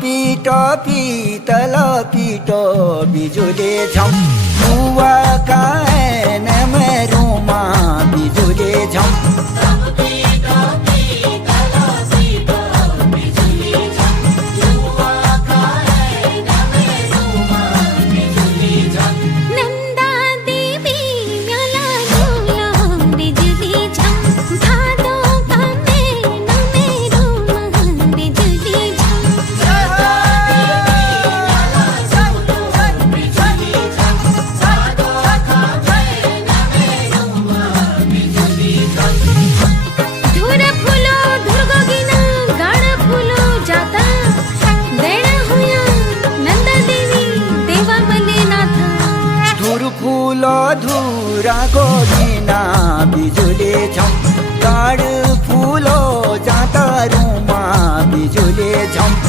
पीट पीतल पीट बिजुले झम बुआ कान मेरुमा बिजुले झम धुरा गोगिना बिजुले झम काड फुलो जाता रुमा बिजुले झम